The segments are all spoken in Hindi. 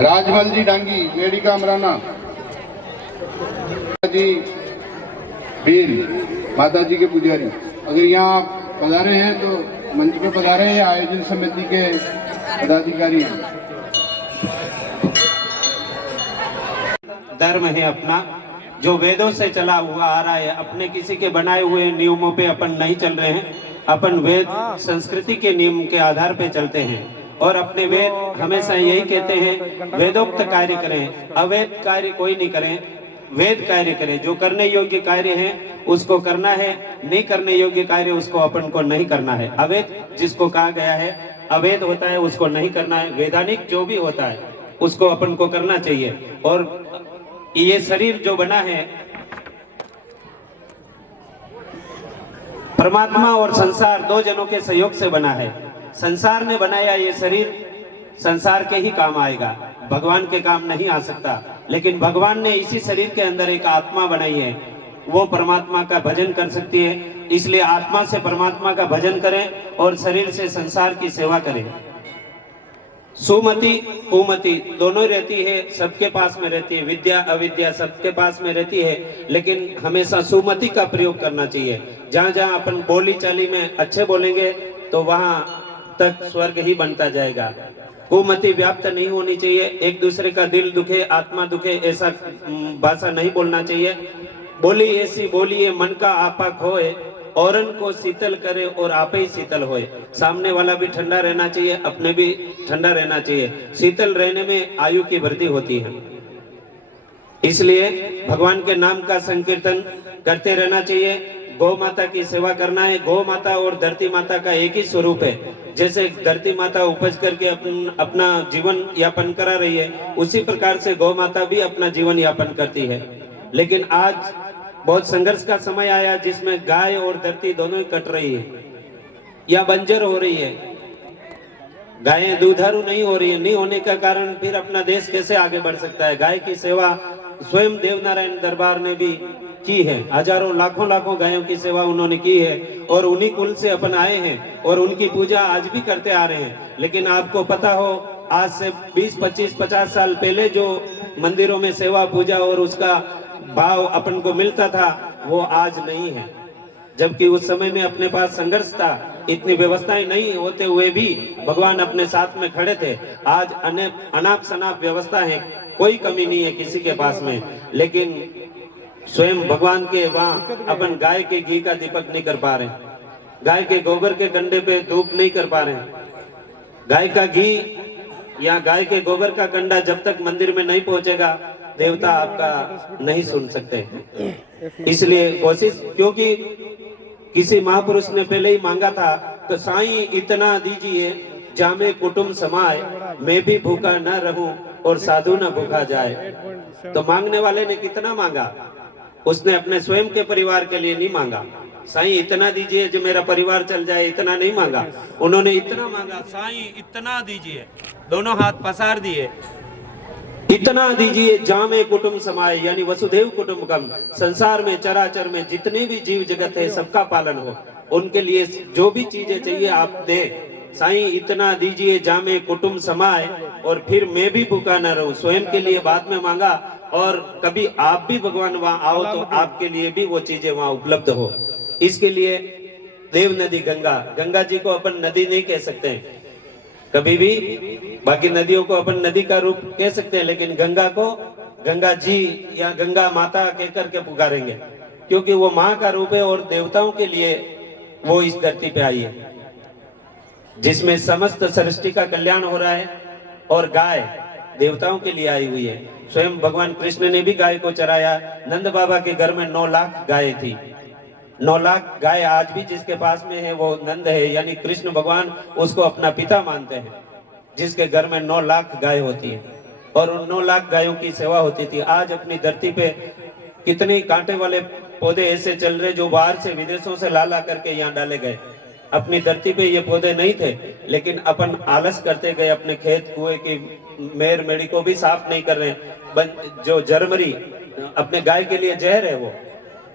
राजमल जी डांगी, मेडी का अमराना जी, भील माता जी के पुजारी, अगर यहाँ पधारे हैं तो मंच पे पधारे हैं। आयोजन समिति के पदाधिकारी हैं। धर्म है अपना, जो वेदों से चला हुआ आ रहा है। अपने किसी के बनाए हुए नियमों पे अपन नहीं चल रहे हैं। अपन वेद संस्कृति के नियम के आधार पे चलते हैं और अपने वेद हमेशा यही कहते हैं, वेदोक्त कार्य करें, अवैध कार्य कोई नहीं करें, वेद कार्य करें। जो करने योग्य कार्य है उसको करना है, नहीं करने योग्य कार्य उसको अपन को नहीं करना है। अवैध जिसको कहा गया है, अवैध होता है उसको नहीं करना है। वैधानिक जो भी होता है उसको अपन को करना चाहिए। और ये शरीर जो बना है, परमात्मा और संसार दो जनों के सहयोग से बना है। संसार ने बनाया ये शरीर, संसार के ही काम आएगा, भगवान के काम नहीं आ सकता। लेकिन भगवान ने इसी शरीर के अंदर एक आत्मा बनाई है, वो परमात्मा का भजन कर सकती है। इसलिए आत्मा से परमात्मा का भजन करें और शरीर से संसार की सेवा करें। सुमति कुमति दोनों रहती है, सबके पास में रहती है। विद्या अविद्या सबके पास में रहती है, लेकिन हमेशा सुमति का प्रयोग करना चाहिए। जहाँ जहाँ अपन बोली चाली में अच्छे बोलेंगे तो वहां तक स्वर्ग ही बनता जाएगा। कुमति व्याप्त नहीं होनी चाहिए। एक दूसरे का दिल दुखे, आत्मा दुखे, ऐसा भाषा नहीं बोलना चाहिए। बोली ऐसी बोलिए मन का आपा खोए, औरन को शीतल करे और आप ही शीतल होए। सामने वाला भी ठंडा रहना चाहिए, अपने भी ठंडा रहना चाहिए। शीतल रहने में आयु की वृद्धि होती है। इसलिए भगवान के नाम का संकीर्तन करते रहना चाहिए। गौ माता की सेवा करना है। गौ माता और धरती माता का एक ही स्वरूप है। जैसे धरती माता उपज करके अपना जीवन यापन करा रही है, उसी प्रकार से गौ माता भी अपना जीवन यापन करती है। लेकिन आज बहुत संघर्ष का समय आया जिसमें गाय और धरती दोनों ही कट रही है या बंजर हो रही है। गायें दुधारू नहीं हो रही है। नहीं होने का कारण फिर अपना देश कैसे आगे बढ़ सकता है। गाय की सेवा स्वयं देवनारायण दरबार ने भी की है। हजारों लाखों गायों की सेवा उन्होंने की है और उन्हीं कुल से अपन आए हैं और उनकी पूजा आज भी करते आ रहे हैं। लेकिन आपको पता हो, आज से 20, 25, 50 साल पहले जो मंदिरों में सेवा पूजा और उसका भाव अपन को मिलता था, वो आज नहीं है। जबकि उस समय में अपने पास संघर्ष था, इतनी व्यवस्थाएं नहीं होते हुए भी भगवान अपने साथ में खड़े थे। आज अनाप शनाप व्यवस्था है, कोई कमी नहीं है किसी के पास में। लेकिन स्वयं भगवान के वहां अपन गाय के घी का दीपक नहीं कर पा रहे, गाय के गोबर के कंडे पे धूप नहीं कर पा रहे। गाय का घी या गाय के गोबर का कंडा जब तक मंदिर में नहीं पहुंचेगा, देवता आपका नहीं सुन सकते। इसलिए कोशिश, क्योंकि किसी महापुरुष ने पहले ही मांगा था, तो साईं इतना दीजिए जामे कुटुंब समाए, मैं भी भूखा न रहूं और साधु न भूखा जाए। तो मांगने वाले ने कितना मांगा? उसने अपने स्वयं के परिवार के लिए नहीं मांगा। साईं इतना दीजिए जो मेरा परिवार चल जाए, इतना नहीं मांगा। उन्होंने इतना मांगा, साईं इतना दीजिए, दोनों हाथ पसार दिए, इतना दीजिए जामे कुटुंब समाए, यानी वसुधैव कुटुंबकम। संसार में चराचर में जितने भी जीव जगत है सबका पालन हो, उनके लिए जो भी चीजें चाहिए आप दे। साईं इतना दीजिए जामे कुटुंब समाए, और फिर मैं भी भूखा न रहूं। स्वयं के लिए बाद में मांगा, और कभी आप भी भगवान वहां आओ तो आपके लिए भी वो चीजें वहां उपलब्ध हो। इसके लिए देव नदी गंगा जी को अपन नदी नहीं कह सकते हैं कभी भी। बाकी नदियों को अपन नदी का रूप कह सकते हैं, लेकिन गंगा को गंगा जी या गंगा माता कहकर के पुकारेंगे, क्योंकि वो माँ का रूप है और देवताओं के लिए वो इस धरती पे आई है, जिसमें समस्त सृष्टि का कल्याण हो रहा है। और गाय देवताओं के लिए आई हुई है। स्वयं भगवान कृष्ण ने भी गाय को चराया। नंद बाबा के घर में 9 लाख गाय थी। 9 लाख गाय आज भी जिसके पास में है वो नंद है, यानी कृष्ण भगवान उसको अपना पिता मानते हैं, जिसके घर में 9 लाख गाय होती है और उन 9 लाख गायों की सेवा होती थी। आज अपनी धरती पे कितने कांटे वाले पौधे ऐसे चल रहे जो बाहर से विदेशों से ला करके यहाँ डाले गए। अपनी धरती पे ये पौधे नहीं थे, लेकिन अपन आलस करते गए, अपने खेत कुएं की मेर मेड़ी को भी साफ नहीं कर रहे। जो जरमरी अपने गाय के लिए जहर है, वो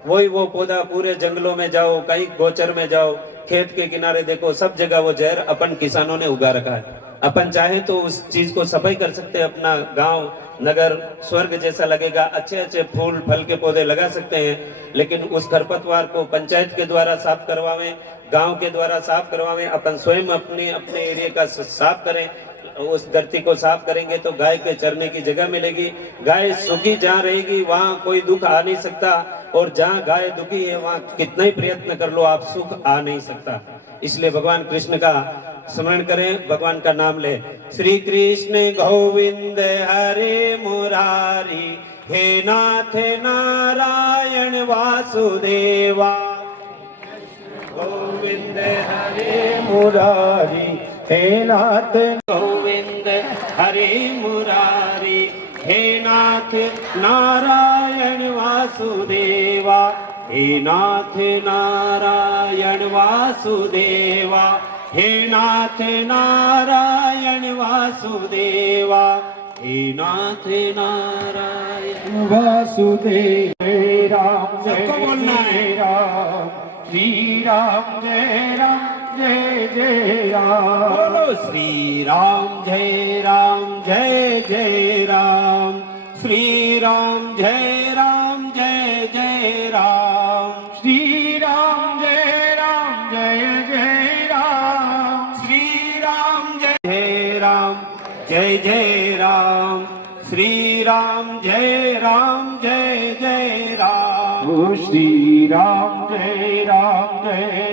वही वो पौधा पूरे जंगलों में जाओ, कहीं गोचर में जाओ, खेत के किनारे देखो, सब जगह वो जहर अपन किसानों ने उगा रखा है। अपन चाहे तो उस चीज को सफाई कर सकते हैं, अपना गांव नगर स्वर्ग जैसा लगेगा, अच्छे अच्छे फूल फल के पौधे लगा सकते हैं। लेकिन उस खरपतवार को पंचायत के द्वारा साफ करवावें, गांव के द्वारा साफ करवावें, अपन स्वयं अपने एरिया का साफ करें। उस धरती को साफ करेंगे तो गाय के चरने की जगह मिलेगी। गाय सुखी जहाँ रहेगी वहाँ कोई दुख आ नहीं सकता, और जहाँ गाय दुखी है वहाँ कितना ही प्रयत्न कर लो आप, सुख आ नहीं सकता। इसलिए भगवान कृष्ण का स्मरण करें, भगवान का नाम ले। श्री कृष्ण गोविंद हरे मुरारी, हे नाथ नारायण वासुदेवा। गोविंद हरे मुरारी हे नाथ गोविंद हरे मुरारी, हे नाथ नारायण वासुदेवा। हे नाथ नारायण वासुदेवा, हे नाथ नारायण वासुदेवा, हे नाथ नारायण वासुदेव। जय राम सबको बोलना है। जय राम, श्री राम जय राम जय जय राम। बोलो श्री राम जय राम जय जय राम, श्री राम जय राम जय जय राम, श्री राम जय जय राम, श्री राम जय राम जय जय राम, श्री राम जय राम जय जय राम। ओ श्री राम जय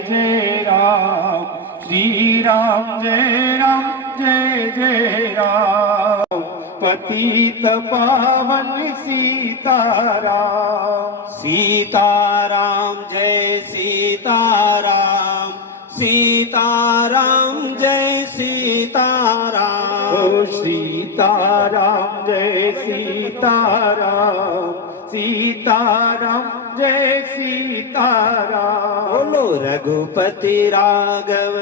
जय राम, श्री राम जय जय राम। पतित पावन सीताराम, सीताराम जय सीताराम, सीताराम जय सीताराम। ओ सीताराम जय सीताराम, सीताराम जय सीताराम। बोलो रघुपति राघव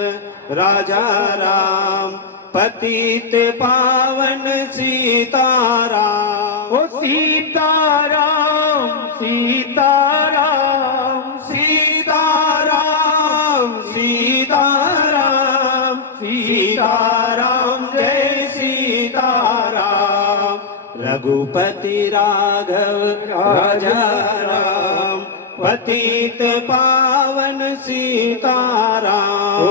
राजा राम, पतित पावन सीताराम। ओ सीताराम सीताराम, सीताराम सीताराम, सीताराम जय सीताराम। रघुपति राघव राजा राम, पतित पावन सीताराम। ओ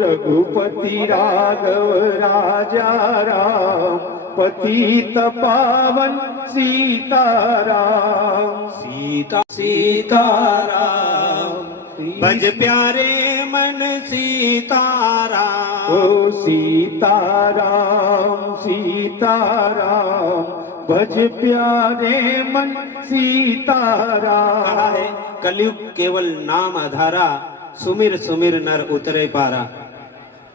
रघुपति राघव राजा राम, पतित पावन सीताराम। सीता सीताराम, भज प्यारे मन सीताराम। ओ सीताराम सीताराम, भज प्यारे मन कहा सीताराम। है कलयुग केवल नाम आधारा, सुमिर सुमिर नर उतरे पारा।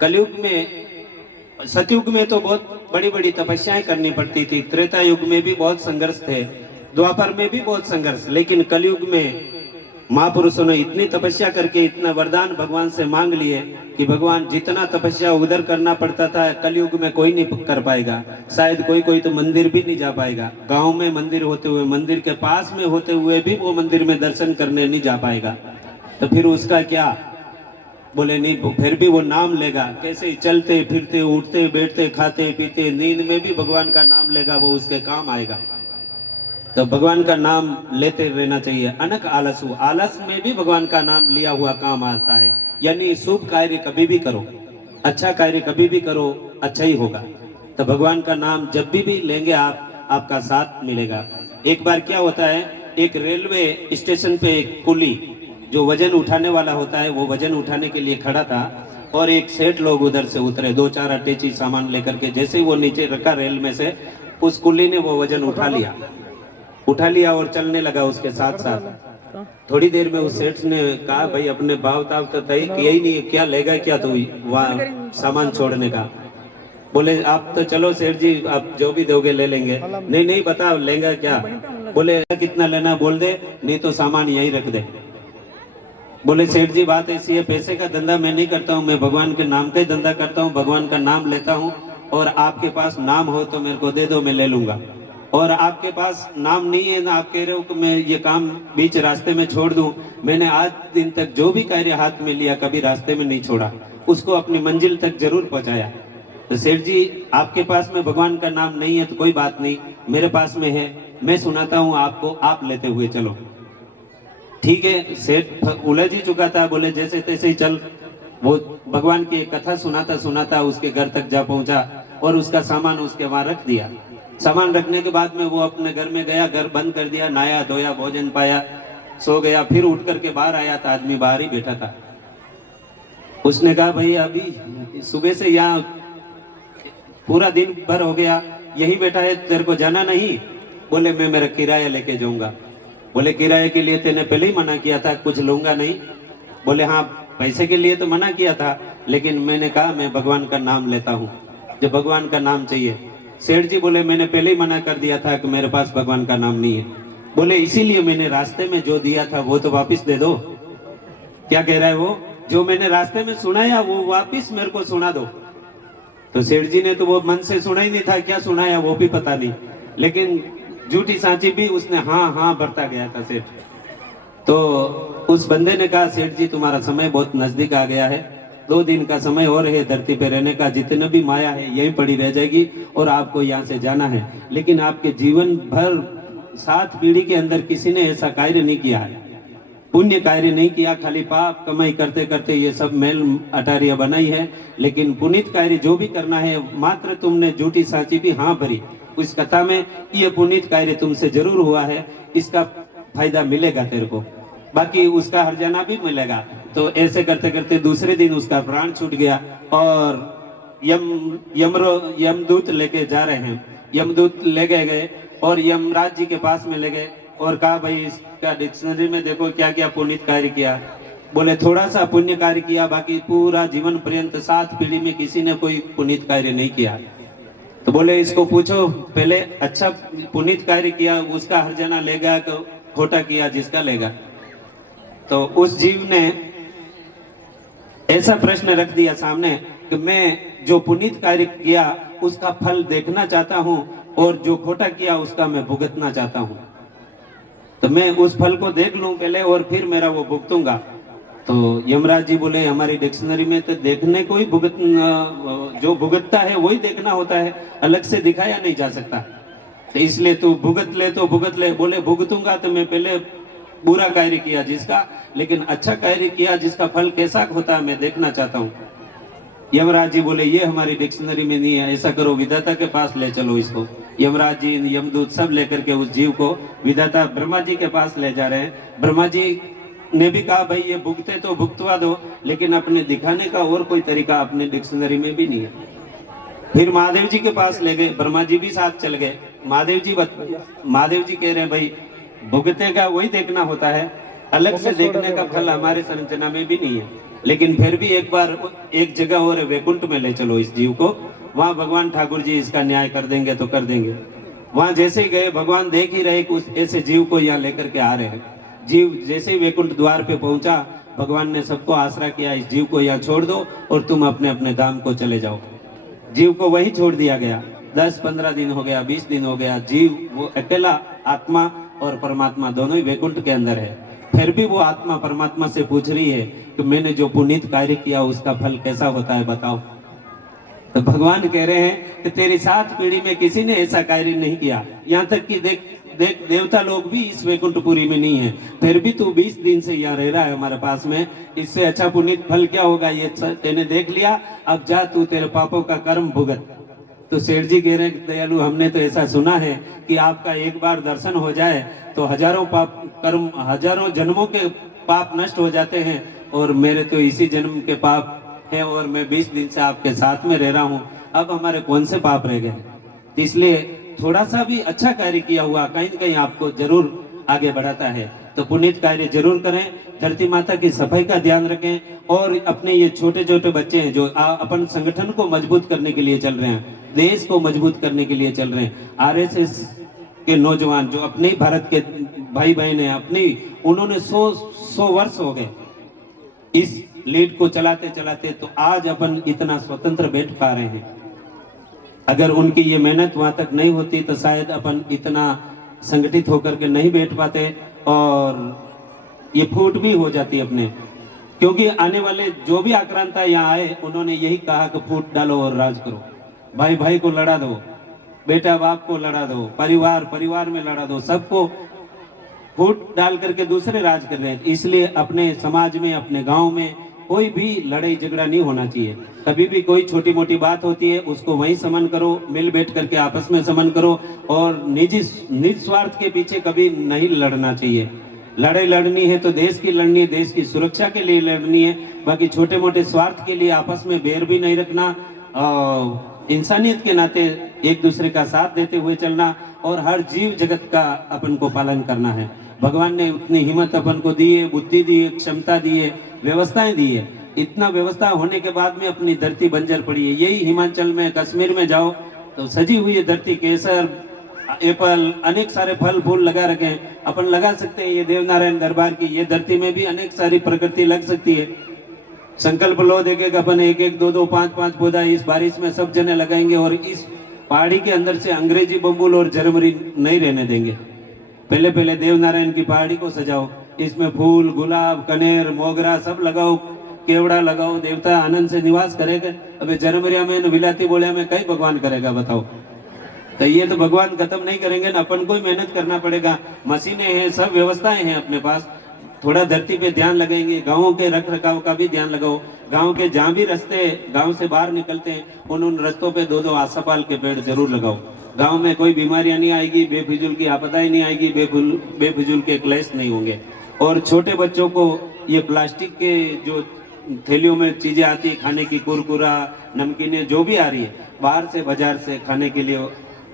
कलयुग में, सतयुग में तो बहुत बड़ी बड़ी तपस्याएं करनी पड़ती थी, त्रेता युग में भी बहुत संघर्ष थे, द्वापर में भी बहुत संघर्ष, लेकिन कलयुग में महापुरुषों ने इतनी तपस्या करके इतना वरदान भगवान से मांग लिए कि भगवान जितना तपस्या उधर करना पड़ता था कलयुग में कोई नहीं कर पाएगा। शायद कोई कोई तो मंदिर भी नहीं जा पाएगा, गांव में मंदिर होते हुए, मंदिर के पास में होते हुए भी वो मंदिर में दर्शन करने नहीं जा पाएगा। तो फिर उसका क्या? बोले नहीं, फिर भी वो नाम लेगा। कैसे? चलते फिरते उठते बैठते खाते पीते नींद में भी भगवान का नाम लेगा, वो उसके काम आएगा। तो भगवान का नाम लेते रहना चाहिए। अनक आलसु, आलस में भी भगवान का नाम लिया हुआ काम आता है। यानी शुभ कार्य कभी भी करो, अच्छा कार्य कभी भी करो, अच्छा ही होगा। तो भगवान का नाम जब भी लेंगे आप, आपका साथ मिलेगा। एक बार क्या होता है, एक रेलवे स्टेशन पे एक कुली जो वजन उठाने वाला होता है, वो वजन उठाने के लिए खड़ा था और एक सेठ लोग उधर से उतरे, 2-4 अटैची सामान लेकर के। जैसे ही वो नीचे रखा रेल में से, उस कुली ने वो वजन उठा लिया और चलने लगा उसके साथ साथ। थोड़ी देर में उस सेठ ने कहा, भाई अपने भाव ताव तो तय किया ही नहीं, क्या लेगा क्या तू वहाँ सामान छोड़ने का? बोले आप तो चलो सेठ जी, आप जो भी दोगे ले लेंगे। नहीं नहीं, बता लेंगे क्या? बोले कितना लेना बोल दे, नहीं तो सामान यहीं रख दे। बोले सेठ जी बात ऐसी है, पैसे का धंधा मैं नहीं करता हूँ, मैं भगवान के नाम का ही धंधा करता हूँ, भगवान का नाम लेता हूँ, और आपके पास नाम हो तो मेरे को दे दो, मैं ले लूंगा। और आपके पास नाम नहीं है ना, आप कह रहे हो कि मैं ये काम बीच रास्ते में छोड़ दूं। मैंने आज दिन तक जो भी कार्य हाथ में लिया कभी रास्ते में नहीं छोड़ा, उसको अपनी मंजिल तक जरूर पहुंचाया। तो सेठ जी, आपके पास में भगवान का नाम नहीं है तो कोई बात नहीं, मेरे पास में है, मैं सुनाता हूँ आपको, आप लेते हुए चलो। ठीक है, सेठ उलझ ही चुका था, बोले जैसे तैसे ही चल। वो भगवान की एक कथा सुनाता सुनाता उसके घर तक जा पहुंचा और उसका सामान उसके वहां रख दिया। सामान रखने के बाद में वो अपने घर में गया, घर बंद कर दिया, नहाया धोया, भोजन पाया, सो गया। फिर उठ करके बाहर आया था, आदमी बाहर ही बैठा था। उसने कहा भाई अभी सुबह से यहाँ पूरा दिन भर हो गया, यही बैठा है, तेरे को जाना नहीं? बोले मैं मेरा किराया लेके जाऊंगा। बोले किराए के लिए तेने पहले ही मना किया था, कुछ लूंगा नहीं? बोले हाँ, पैसे के लिए तो मना किया था, लेकिन मैंने कहा मैं भगवान का नाम लेता हूँ, जो भगवान का नाम चाहिए। सेठ जी बोले मैंने पहले ही मना कर दिया था कि मेरे पास भगवान का नाम नहीं है। बोले इसीलिए मैंने रास्ते में जो दिया था वो तो वापिस दे दो। क्या कह रहा है वो? जो मैंने रास्ते में सुनाया वो वापिस मेरे को सुना दो। तो सेठ जी ने तो वो मन से सुना ही नहीं था, क्या सुनाया वो भी पता नहीं, लेकिन झूठी सांची भी उसने हाँ हाँ भरता गया था सेठ। तो उस बंदे ने कहा सेठ जी तुम्हारा समय बहुत नजदीक आ गया है, 2 दिन का समय और है धरती पे रहने का, जितने भी माया है यही पड़ी रह जाएगी और आपको यहाँ से जाना है। लेकिन आपके जीवन भर 7 पीढ़ी के अंदर किसी ने ऐसा कार्य नहीं किया है, पुण्य कार्य नहीं किया, खाली पाप कमाई करते करते ये सब मेल अटारियां बनाई है। लेकिन पुनीत कार्य जो भी करना है, मात्र तुमने झूठी सांची भी हाँ भरी उस कथा में, ये पुनीत कार्य तुमसे जरूर हुआ है, इसका फायदा मिलेगा तेरे को, बाकी उसका हर्जाना भी मिलेगा। तो ऐसे करते करते दूसरे दिन उसका प्राण छूट गया और यमदूत लेके जा रहे हैं। यमदूत ले गए और यमराज जी के पास में ले गए और कहा भाई इसका डिक्शनरी में देखो क्या क्या पुण्य कार्य किया। बोले थोड़ा सा पुण्य कार्य किया, बाकी पूरा जीवन पर्यंत 7 पीढ़ी में किसी ने कोई पुनीत कार्य नहीं किया। तो बोले इसको पूछो पहले, अच्छा पुनीत कार्य किया उसका हर्जाना लेगा, खोटा किया जिसका लेगा? तो उस जीव ने ऐसा प्रश्न रख दिया सामने कि मैं जो पुनीत कार्य किया उसका फल देखना चाहता हूं और जो खोटा किया उसका मैं भुगतना चाहता हूं। तो मैं उस फल को देख लूं पहले और फिर मेरा वो भुगतूंगा। तो यमराज जी बोले हमारी डिक्शनरी में तो देखने को ही जो भुगतता है वही देखना होता है, अलग से दिखाया नहीं जा सकता। तो इसलिए तू भुगत ले तो भुगत ले। बोले भुगतूंगा तो मैं पहले बुरा कार्य किया जिसका, लेकिन अच्छा कार्य किया जिसका फल कैसा होता है मैं देखना चाहता हूँ। यमराज जी बोले ये हमारी डिक्शनरी में नहीं है, ऐसा करो विधाता के पास ले चलो इसको। यमराज जी यमदूत सब लेकर के उस जीव को विधाता ब्रह्मा जी के पास ले जा रहे हैं। ब्रह्मा जी ने भी कहा भाई ये भुगते तो भुगतवा दो, लेकिन अपने दिखाने का और कोई तरीका अपने डिक्शनरी में भी नहीं है। फिर महादेव जी के पास ले गए, ब्रह्मा जी भी साथ चल गए। महादेव जी कह रहे हैं भाई भुगते का वही देखना होता है, अलग से देखने का फल हमारे संरचना में भी नहीं है। लेकिन फिर भी एक बार एक जगह और वैकुंठ में ले चलो इस जीव को, वहां भगवान ठाकुर जी इसका न्याय कर देंगे तो कर देंगे। वहां जैसे ही गए भगवान देख ही रहे उस ऐसे जीव को यहाँ लेकर के आ रहे हैं। जीव जैसे ही वैकुंठ द्वार पे पहुंचा, भगवान ने सबको आसरा किया इस जीव को यहाँ छोड़ दो और तुम अपने अपने धाम को चले जाओ। जीव को वही छोड़ दिया गया। 10-15 दिन हो गया, 20 दिन हो गया, जीव वो अकेला आत्मा और परमात्मा दोनों ही वैकुंठ के अंदर है। फिर भी वो आत्मा परमात्मा से पूछ रही है कि मैंने जो पुनीत कार्य किया उसका फल कैसा होता है बताओ। तो भगवान कह रहे हैं कि तेरी 7 पीढ़ी में किसी ने ऐसा कार्य नहीं किया, यहाँ तक कि देख देवता लोग भी इस वैकुंठपुरी में नहीं है, फिर भी तू 20 दिन से यहाँ रह रहा है हमारे पास में, इससे अच्छा पुनीत फल क्या होगा ये तेने देख लिया, अब जा तू तेरे पापों का कर्म भुगत। तो सेठ जी कह रहे हैं दयालु हमने तो ऐसा सुना है कि आपका एक बार दर्शन हो जाए तो हजारों जन्मों के पाप नष्ट हो जाते हैं, और मेरे तो इसी जन्म के पाप हैं और मैं 20 दिन से आपके साथ में रह रहा हूँ, अब हमारे कौन से पाप रह गए? इसलिए थोड़ा सा भी अच्छा कार्य किया हुआ कहीं न कहीं आपको जरूर आगे बढ़ाता है। तो पुनीत कार्य जरूर करें, धरती माता की सफाई का ध्यान रखें, और अपने ये छोटे छोटे बच्चे हैं जो अपन संगठन को मजबूत करने के लिए चल रहे हैं, देश को मजबूत करने के लिए चल रहे हैं, आरएसएस के नौजवान जो अपने भारत के भाई बहन हैं, उन्होंने 100 वर्ष हो गए इस लीड को चलाते चलाते, तो आज अपन इतना स्वतंत्र बैठ पा रहे हैं। अगर उनकी ये मेहनत वहां तक नहीं होती तो शायद अपन इतना संगठित होकर के नहीं बैठ पाते और ये फूट भी हो जाती अपने। क्योंकि आने वाले जो भी आक्रांता यहाँ आए उन्होंने यही कहा कि फूट डालो और राज करो, भाई भाई को लड़ा दो, बेटा बाप को लड़ा दो, परिवार परिवार में लड़ा दो, सबको फूट डाल करके दूसरे राज कर रहे हैं। इसलिए अपने समाज में, अपने गांव में कोई भी लड़ाई झगड़ा नहीं होना चाहिए। कभी भी कोई छोटी मोटी बात होती है उसको वहीं समन करो, मिल बैठ करके आपस में समन करो और निज स्वार्थ के पीछे कभी नहीं लड़ना चाहिए। लड़ाई लड़नी है तो देश की लड़नी है, देश की सुरक्षा के लिए लड़नी है। बाकी छोटे मोटे स्वार्थ के लिए आपस में बैर भी नहीं रखना, इंसानियत के नाते एक दूसरे का साथ देते हुए चलना और हर जीव जगत का अपन को पालन करना है। भगवान ने उतनी हिम्मत अपन को दी है, बुद्धि दी है, क्षमता दी है, व्यवस्थाएं दी है। इतना व्यवस्था होने के बाद में अपनी धरती बंजर पड़ी है। यही हिमाचल में, कश्मीर में जाओ तो सजी हुई है धरती, केसर, एप्पल, अनेक सारे फल फूल लगा रखे हैं। अपन लगा सकते हैं। ये देवनारायण दरबार की ये धरती में भी अनेक सारी प्रकृति लग सकती है। संकल्प लो, देखेगा अपन एक एक दो दो पांच पांच पौधा इस बारिश में सब जने लगाएंगे और इस पहाड़ी के अंदर से अंग्रेजी बबूल और जर्मरी नहीं रहने देंगे। पहले पहले देवनारायण की पहाड़ी को सजाओ, इसमें फूल, गुलाब, कनेर, मोगरा सब लगाओ, केवड़ा लगाओ, देवता आनंद से निवास करेगा। अबे जर्मरिया में, विलाती बोलिया में कई भगवान करेगा बताओ। तो ये तो भगवान खत्म नहीं करेंगे ना, अपन को ही मेहनत करना पड़ेगा। मशीनें हैं, सब व्यवस्थाएं हैं अपने पास। थोड़ा धरती पे ध्यान लगाएंगे, गाँवों के रख रखाव का भी ध्यान लगाओ। गाँव के जहाँ भी रास्ते गाँव से बाहर निकलते हैं उन रास्तों पे दो दो आसापाल के पेड़ जरूर लगाओ। गांव में कोई बीमारियां नहीं आएगी, बेफिजूल की आपदाएं नहीं आएगी, बेफिजूल के क्लेश नहीं होंगे। और छोटे बच्चों को ये प्लास्टिक के जो थैलियों में चीजें आती है खाने की, कुरकुरा, नमकीनें जो भी आ रही है बाहर से बाजार से खाने के लिए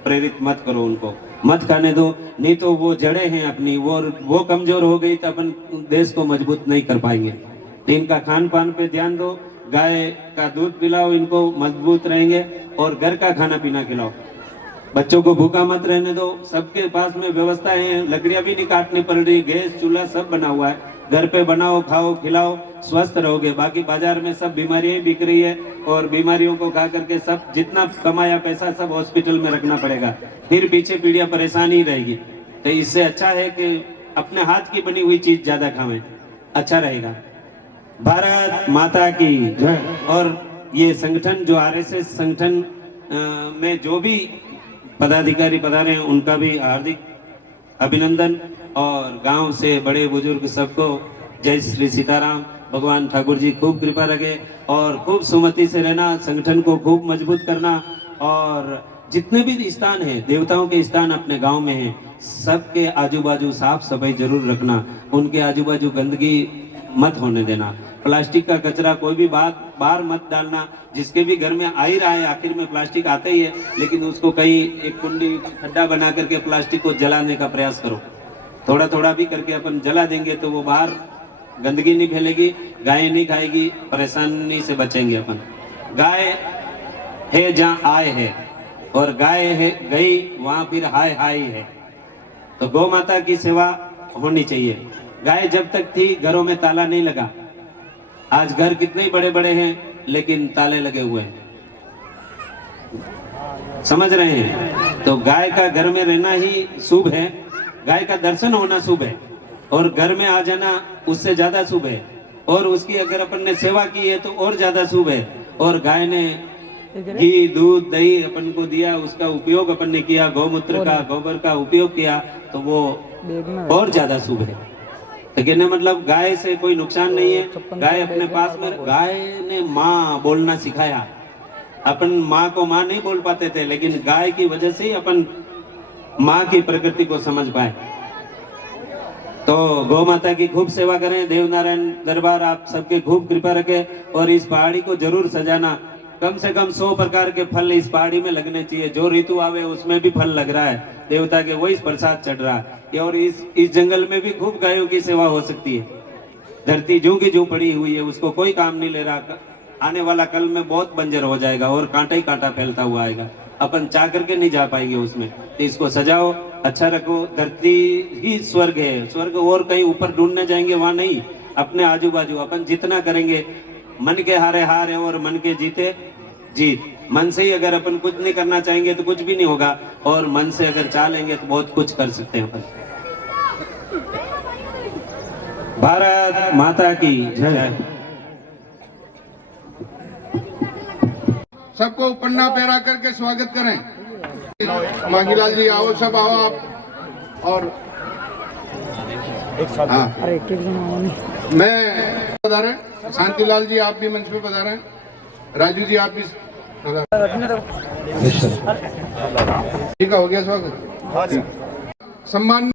प्रेरित मत करो, उनको मत खाने दो। नहीं तो वो जड़े हैं अपनी, वो कमजोर हो गई तो अपन देश को मजबूत नहीं कर पाएंगे। तो इनका खान पान पे ध्यान दो, गाय का दूध पिलाओ, इनको मजबूत रहेंगे। और घर का खाना पीना खिलाओ, बच्चों को भूखा मत रहने दो। सबके पास में व्यवस्था है, लकड़ियां भी नहीं काटनी पड़ रही, गैस चूल्हा सब बना हुआ है। घर पे बनाओ, खाओ, खिलाओ, स्वस्थ रहोगे। बाकी बाजार में सब बीमारियां बिक रही है और बीमारियों को खा करके सब जितना कमाया पैसा सब हॉस्पिटल में रखना पड़ेगा, फिर पीछे पीढ़ियां परेशान ही रहेगी। तो इससे अच्छा है कि अपने हाथ की बनी हुई चीज ज्यादा खावें, अच्छा रहेगा। भारत माता की जय। और ये संगठन जो आरएसएस संगठन में जो भी पदाधिकारी पधारे हैं उनका भी हार्दिक अभिनंदन। और गांव से बड़े बुजुर्ग सबको जय श्री सीताराम। भगवान ठाकुर जी खूब कृपा रखे और खूब सुमति से रहना, संगठन को खूब मजबूत करना। और जितने भी स्थान हैं, देवताओं के स्थान अपने गांव में हैं, सबके आजू बाजू साफ सफाई जरूर रखना। उनके आजू बाजू गंदगी मत होने देना। प्लास्टिक का कचरा कोई भी बाहर मत डालना। जिसके भी घर में आ ही रहा है, आखिर में प्लास्टिक आता ही है, लेकिन उसको कहीं एक कुंडी खड्डा बना करके प्लास्टिक को जलाने का प्रयास करो। थोड़ा थोड़ा भी करके अपन जला देंगे तो वो बाहर गंदगी नहीं फैलेगी, गाय नहीं खाएगी, परेशानी से बचेंगे अपन। गाय है जहाँ आए है और गाय है गई वहां फिर हाय हाय है। तो गौ माता की सेवा होनी चाहिए। गाय जब तक थी घरों में ताला नहीं लगा। आज घर कितने बड़े बड़े हैं लेकिन ताले लगे हुए हैं, समझ रहे हैं। तो गाय का घर में रहना ही शुभ है, गाय का दर्शन होना शुभ है और घर में आ जाना उससे ज्यादा शुभ है। और उसकी अगर अपन ने सेवा की है तो और ज्यादा शुभ है। और गाय ने घी, दूध, दही अपन को दिया, उसका उपयोग अपन ने किया, गौमूत्र का, गोबर का उपयोग किया, तो वो और ज्यादा शुभ है। तो कहने मतलब गाय से कोई नुकसान नहीं है। गाय अपने पास में, गाय ने माँ बोलना सिखाया। अपन माँ को माँ नहीं बोल पाते थे, लेकिन गाय की वजह से ही अपन माँ की प्रकृति को समझ पाए। तो गौ माता की खूब सेवा करें। देवनारायण दरबार आप सबके खूब कृपा रखे और इस पहाड़ी को जरूर सजाना। कम से कम 100 प्रकार के फल इस पहाड़ी में लगने चाहिए। जो ऋतु आवे उसमें भी फल लग रहा है, देवता के वही प्रसाद चढ़ रहा है। और इस जंगल में भी खूब गायों की सेवा हो सकती है। धरती जू की जू पड़ी हुई है, उसको कोई काम नहीं ले रहा। आने वाला कल में बहुत बंजर हो जाएगा और कांटा ही कांटा फैलता हुआ आएगा, अपन चाह करके नहीं जा पाएंगे उसमें। तो इसको सजाओ, अच्छा रखो। धरती ही स्वर्ग है, स्वर्ग और कहीं ऊपर ढूंढने जाएंगे वहां नहीं, अपने आजू बाजू अपन जितना करेंगे। मन के हारे हार है और मन के जीते जीत। मन से ही अगर अपन कुछ नहीं करना चाहेंगे तो कुछ भी नहीं होगा, और मन से अगर चाह लेंगे तो बहुत कुछ कर सकते हैं अपन। भारत माता की जय। सबको पन्ना पहरा करके स्वागत करें। मांगीलाल जी आओ, सब आओ आप। और हाँ, मैं पधारे। शांतिलाल जी आप भी मंच पे पधारे। राजू जी आप भी ठीक है, हो गया स्वागत। सम्मान